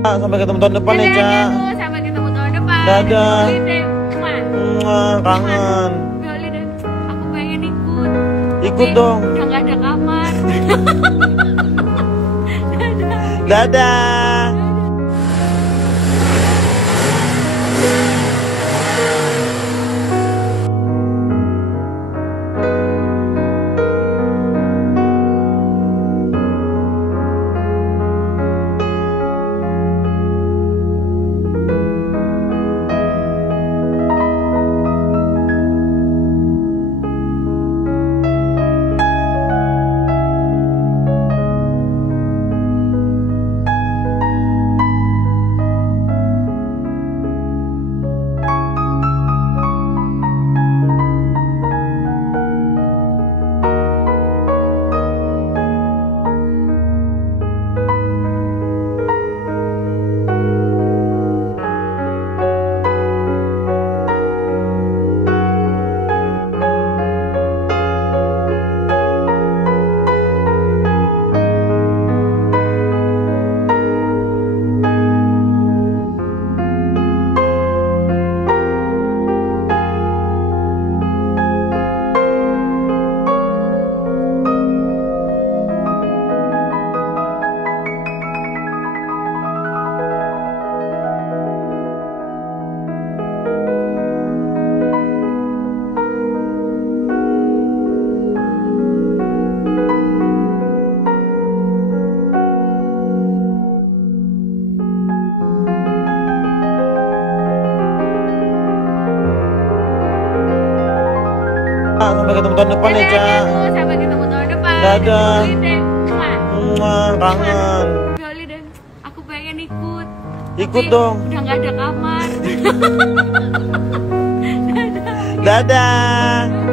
Sampai ketemu tahun depan ya, Ca. Sampai ketemu tahun depan. Dadah. Kangen. Yoli deh. Aku pengen ikut. Ikut dong. Udah nggak ada kamar. Dadah. Sampai ketemu tahun depan ya, Ca. Sampai ketemu tahun depan. Dadah. Yoli deh. Kangen. Yoli deh. Aku pengen ikut. Ikut Tapi dong. udah nggak ada kamar. Dadah.